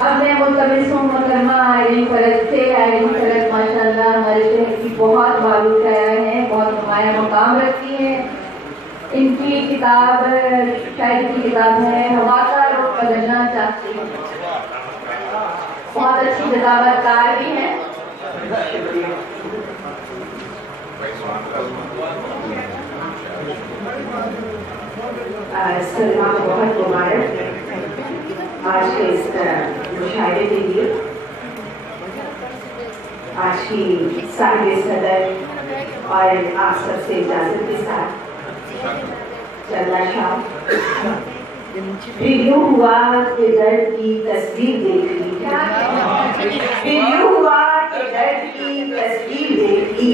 हमने मुतमिसों मोहतरमा आयरीन फरज से आयरीन फरज माशाल्लाह हमारे शहर की बहुत मारूफ शायर हैं, बहुत नुमाया मकाम रखती हैं। इनकी किताब शायरी की किताब है हवा का रुख बदलना चाहती हूँ, बहुत अच्छी किताबतकार भी हैं। सलमा को बहुत मुबारक आज के इस मुशायरे के लिए। आज की साहिब सदर और आप सबसे इजाजत के साथ चलना शाम। फिर यूं हुआ कि दर्द की तस्वीर देख ली, फिर यूं हुआ कि दर्द की तस्वीर देख ली,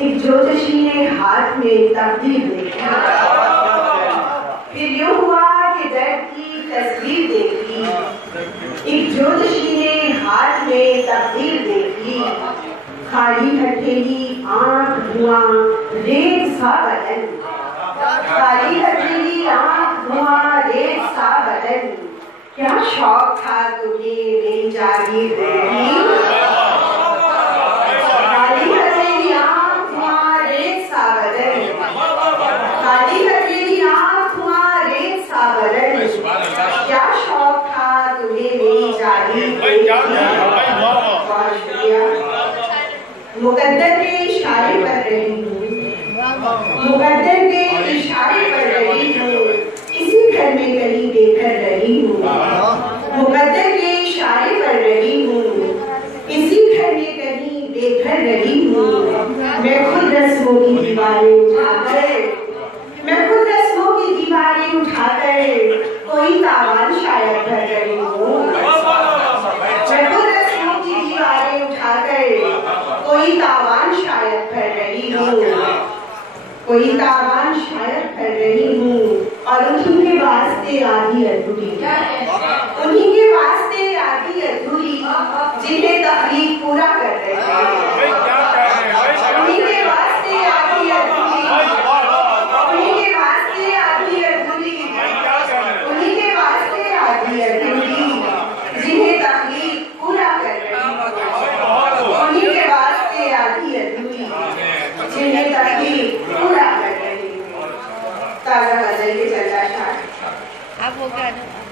एक ज्योतिषी ने हाथ में तकदीर देखी। फिर यूं हुआ कि दर्द की तस्वीर देख ली, एक ज्योतिषी ने हाथ में तकदीर देखी। खाली हथेली आंख धुआं रेत सा बदन, खाली हथेली आंख धुआं रेत सा बदन, क्या शौक था तुम्हें मेरी जागीर देखी। खाली हथेली आंख धुआं रेत सा बदन, खाली हथेली आंख धुआं रेत सा बदन, क्या शौक था तुम्हें मेरी जागीर देखी। बहुत शुक्रिया। मुकद्दर के इशारे पर रही हूँ, मुकद्दर के इशारे पर रही हूँ, इसी घर में कहीं बेघर रही हूँ। मुकद्दर के इशारे पर रही हूँ, इसी घर में कहीं बेघर रही हूँ। मैं खुद रस्मों की दीवारें उठाकर, मैं खुद रस्मों की दीवारें उठाकर कोई तावान शायद भर रही हूँ। मैं खुद रस्मों की दीवारें उठाकर कोई तावान शायद भर रही हूँ, कोई तावान शायद भर रही हूँ। और उन्हीं के वास्ते आधी अधूरी, उन्हीं के वास्ते आधी अधूरी, जिन्हें तकलीफ पूरा कर रहे हैं। उन्हीं के वास्ते आधी अधूरी, उन्हीं के वास्ते आधी अधूरी, उन्हीं के वास्ते आधी अधूरी, जिन्हें तकलीफ पूरा कर रहे हैं। उन्हीं के वास्ते आधी अधूरी, जिन्हें तकलीफ पूरा कर रही हूँ। ताज़ा गज़ल के चलता शाह।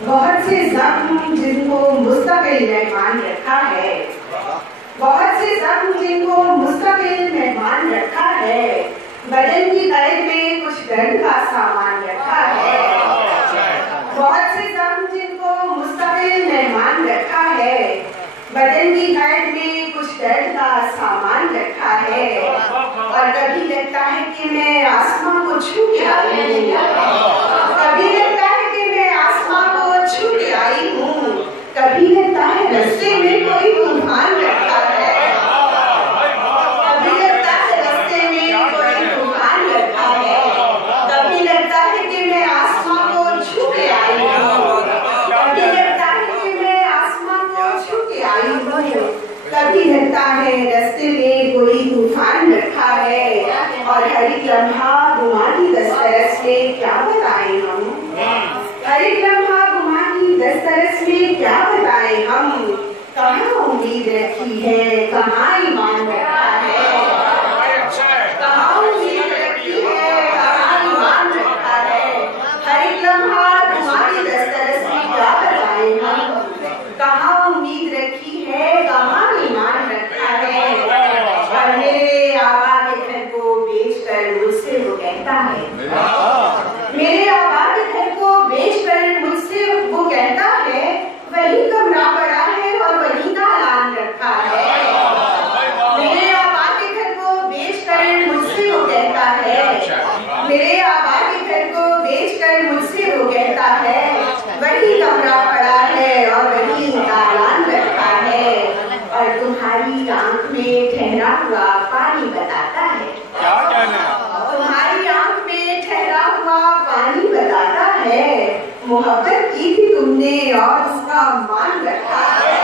बहुत से जख्म जिनको मुस्तकिल मेहमान रखा है, बहुत से जख्म जिनको मुस्तकिल मेहमान रखा है, बदन की कैद में कुछ दर्द का सामान रखा है। बहुत से जख्म जिनको मुस्तकिल मेहमान रखा है, बदन की कैद में कुछ दर्द का सामान रखा है। और कभी लगता है कि मैं आसमां को छू के आई हूँ, कभी लगता है कि मैं आसमां को छू के आई हूँ, कभी लगता है रास्ते में कोई तूफान रखा है, कभी लगता है रास्ते में कोई तूफान रखा है, कभी लगता है कि मैं आसमां को छू के आई हूँ, कभी लगता है कि मैं आसमां को छू के आई हूँ, कभी लगता है रास्ते में कोई तूफान रखा है। और हर एक लम्हा गुमा की दस्तरस में क्या बताएं हम, हर एक लम्हा गुमा की दस्तरस में क्या बताएं हम। कहाँ उम्मीद रखी है, कहाँ ईमान रखा है, कहाँ उम्मीद रखी है, कहाँ ईमान रखा है। हर एक लम्हा गुमा की दस्तरस में क्या बताएं हम, कहाँ उम्मीद रखी है, कहाँ ईमान रखा है। और मेरे आबा के घर को बेचकर मुझसे वो कहता है, मेरे आबा के घर को बेचकर मुझसे वो कहता है, वही कमरा पड़ा है और वही दालान रखा है। मेरे आबा के घर को बेचकर मुझसे वो कहता है, मेरे आबा के घर को बेचकर मुझसे वो कहता है, वही कमरा पड़ा है और वही दालान रखा है। और तुम्हारी आंख में ठहरा हुआ पानी बताता है, तुम्हारी आंख में ठहरा हुआ पानी बताता है, मोहब्बत की थी तुमने और उसका मान रखा है।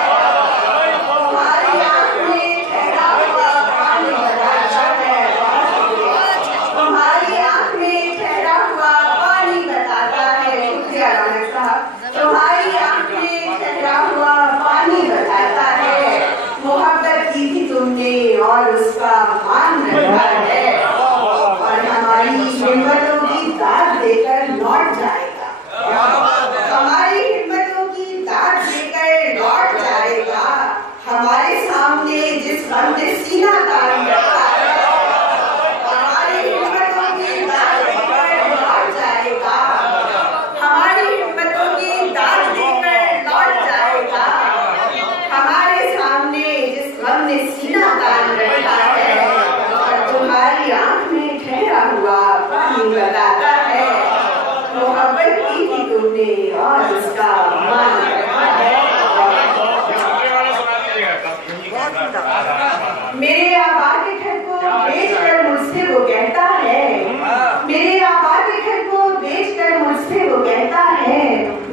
तुम्हारी आंख में ठहरा हुआ पानी बताता है, तुम्हारी आंख में ठहरा हुआ पानी बताता है,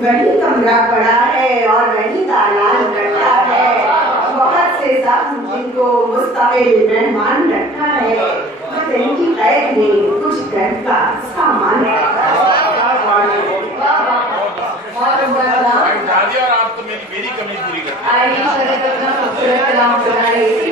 वही कमरा पड़ा है और वही दालान रखा है, बहुत से सब जिनको मुस्तकिल मेहमान रखा है, बदन की कैद में कुछ घर का सामान रखा है। दादी और आप तो मेरी कमी पूरी करते हैं। आई शरकत ना खूबसूरत कलाम सुना रही थी।